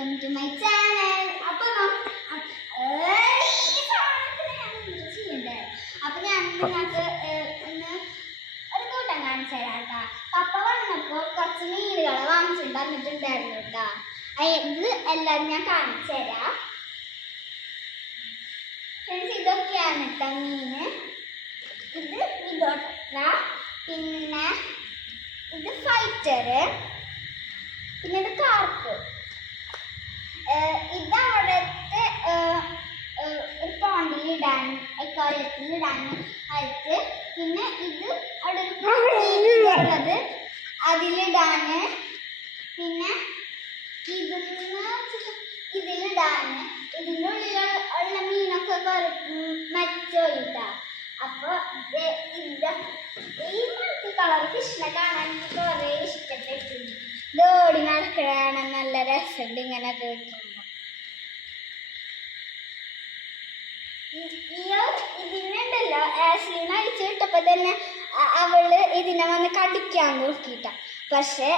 Welcome to my channel. അപ്പൊ ഞാൻ നിങ്ങൾക്ക് ഒന്ന് ഒരു കൂട്ടം കാണിച്ചു തരാം കേട്ടാ. പപ്പ വന്നപ്പോ കുറച്ച് മീനുകളെ വാങ്ങിച്ചിട്ട് തന്നിട്ടുണ്ടായിരുന്നു കേട്ടാ. ഇത് എല്ലാം ഞാൻ കാണിച്ചു തരാം. ഫ്രണ്ട്സ്, ഇതൊക്കെയാണ് കേട്ടോ മീന്. ഇത് വിദോട്ട, പിന്നെ ഇത് ഫൈറ്റർ, പിന്നെ ഇത് കാർപ്പ്. ഇത് അവിടുത്തെ ഒരു പോണ്ടിലിടാൻ, എക്കോറിയത്തിലിടാനും ആയിട്ട്. പിന്നെ ഇത് അവിടെ ഉള്ളത് അതിലിടാന്, പിന്നെ ഇതിലിടാന്. ഇതിൻ്റെ ഉള്ളിലുള്ള മീനൊക്കെ മരിച്ചോയിട്ടാ. അപ്പൊ ഈ മൾട്ടി കളർ ഫിഷിനെ കാണാൻ എനിക്ക് കുറെ ഇഷ്ടപ്പെട്ടിട്ടുണ്ട്. ഇത് ഓടി നടക്കണ നല്ല രസമുണ്ട് ഇങ്ങനൊക്കെ വെക്കുമ്പോ. ഇതിനുണ്ടല്ലോ, ആസ്ലീനെ അടിച്ചു വിട്ടപ്പോ തന്നെ അവള് ഇതിനെ വന്ന് കടിക്കാൻ നോക്കിയിട്ട. പക്ഷെ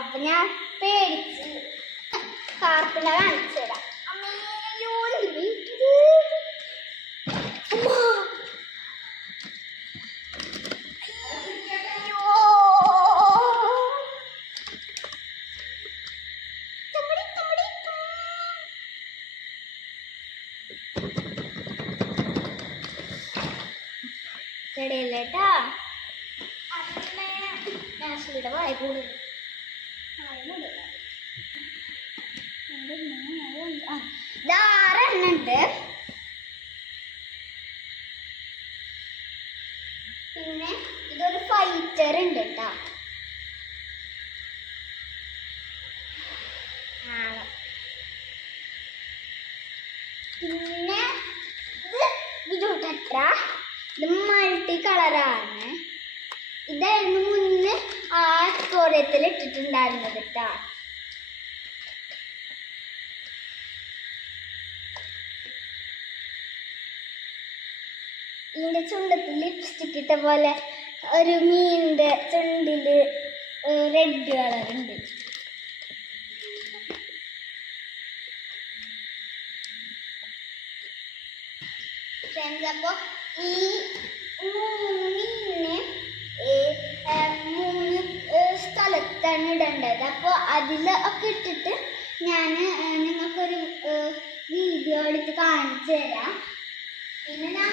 അപ്പൊ ഞാൻ പേടിച്ച് കാർപ്പിനെ കാണിച്ചുതരാം. േട്ടാ നാശിയുടെ വായ കൂടുതൽ ധാരെണ്ണുണ്ട്. പിന്നെ ഇതൊരു ഫൈറ്റർ ഉണ്ട് കേട്ടാ. പിന്നെ ഇത് ടെട്ര, ഇത് മൾട്ടി കളറാണ്. ഇതായിരുന്നു മുന്നേ ആ അക്വേറിയത്തിൽ ഇട്ടിട്ടുണ്ടായിരുന്നത് കേട്ടാ. ഇതിന്റെ ചുണ്ടത്തിൽ ലിപ്സ്റ്റിക് ഇട്ട പോലെ ഒരു മീനിന്റെ ചുണ്ടില് റെഡ് കളർ ഉണ്ട്. ഫ്രണ്ട്സ്, അപ്പൊ ഈ മീനിനെ 3 സ്ഥലത്താണ് ഇടേണ്ടത്. അപ്പോൾ അതിൽ ഒക്കെ ഇട്ടിട്ട് ഞാൻ നിങ്ങൾക്കൊരു വീഡിയോ എടുത്ത് കാണിച്ചു തരാം. പിന്നെ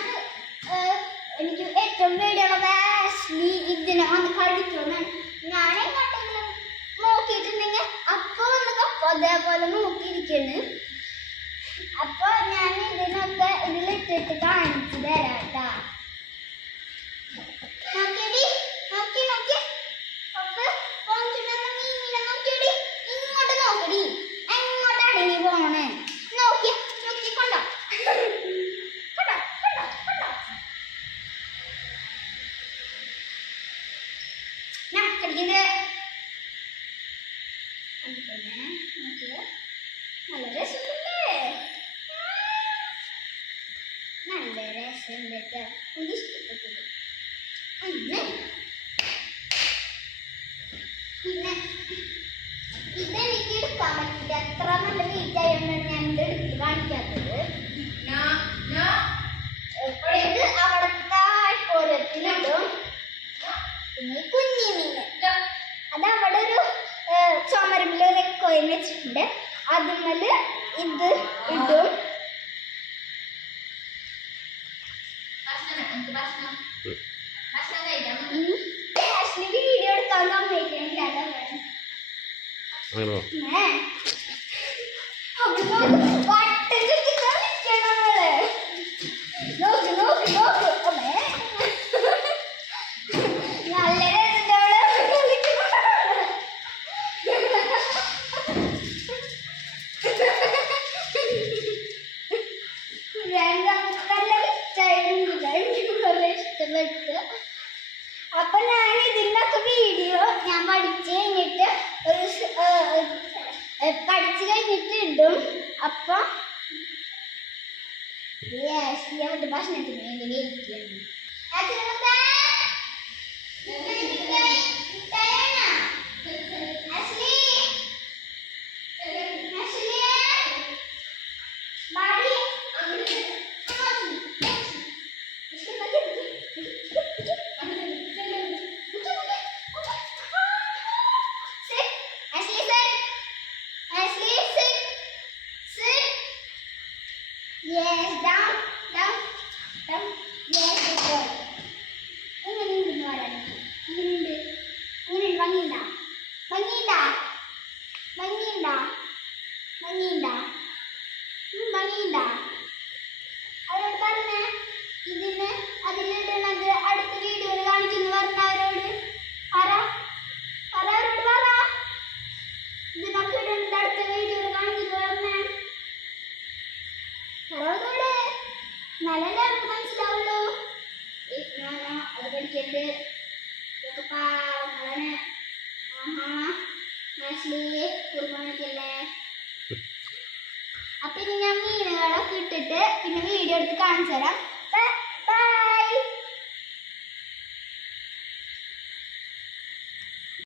എനിക്ക് ഏറ്റവും പേടിയുള്ള ആഷ്ലി ഇതിനെ വന്ന് കടിക്കുമെന്നാണ്. ഞാൻ എങ്ങോട്ടെങ്കിലും നോക്കിയിട്ടുണ്ടെങ്കിൽ അപ്പോൾ വന്ന് കപ്പോ അതേപോലെ നോക്കിയിരിക്കുന്നു. അപ്പൊ ഞാൻ ഇതിനൊക്കെ ഇതിലിട്ടിട്ട് കാണിച്ചു തരാം കേട്ടാ. നോക്കിയടി, നോക്കി നോക്കി മീനിനെ നോക്കിയടി. ഇങ്ങോട്ട് നോക്കടി, എങ്ങോട്ടാടി നീ പോണേ? നോക്കി നോക്കി കൊണ്ടോ കൊണ്ടോ കൊണ്ടോ കൊണ്ടോ. നക്കടിക്കുന്നത് നോക്കിയ നല്ല രസമുണ്ടല്ലേ? നല്ല രസമുണ്ട് കേട്ടോ, എനിക്ക് ഇഷ്ടപ്പെട്ടത്. പിന്നെ ഇതെനിക്ക് എടുക്കാൻ പറ്റില്ല, എത്ര നല്ല വെയിറ്റ് ആയതുകൊണ്ടാണ് ഞാൻ ഇത് എടുത്ത് കാണിക്കാത്തത്. ഇത് അവിടുത്തെ അക്വേറിയത്തിലിടും. പിന്നെ കുഞ്ഞി മീന് അത് അവിടെ ഒരു ചുമരുമ്പിലൊരു അക്വേറിയം വെച്ചിട്ടുണ്ട്. അതുമല്ല ഇത് ഇടും. വീഡിയോ എടുക്കാൻ സമ്മതിക്കണില്ല. വട്ടം ചുറ്റി കളിക്കണത്. നോക്ക് നോക്ക് നോക്ക്, നല്ല ഇഷ്ടപ്പെട്ടു. അപ്പൊ ഞാൻ ഇതിനൊക്കെ വീഡിയോ ഞാൻ പഠിച്ചു കഴിഞ്ഞിട്ട് ഇടും. അപ്പൊ ഭക്ഷണത്തിന് വേണ്ടി ഇരിക്കുന്നു. Ashley! ഭംഗിയുണ്ടാ ഭംഗിയുണ്ടാ ഭംഗിയുണ്ടാ അവരോട് പറഞ്ഞേ ഇതിന് അതിലിടുന്നത് അടുത്ത വീഡിയോയിൽ കാണിക്കുന്നു പറഞ്ഞ അവരോട് പറ പറ അവരോട് പറ ഇതിനൊക്കെ ഇടുന്നത് അടുത്ത വീഡിയോയിൽ കാണിക്കുന്നു പറഞ്ഞേ പറവതോടെ നല്ലല്ലേ നമുക്ക് മനസ്സിലാവുള്ളൂ ഞാനോ അത് പഠിക്കരുത് ഇതൊക്കെ പാവങ്ങളാണ് ആഷ്ലി കുറുമണിക്കല്ലേ അപ്പൊ ഇനി ഞാൻ മീനുകളൊക്കെ ഇട്ടിട്ട് പിന്നെ വീഡിയോ എടുത്ത് കാണിച്ചു തരാം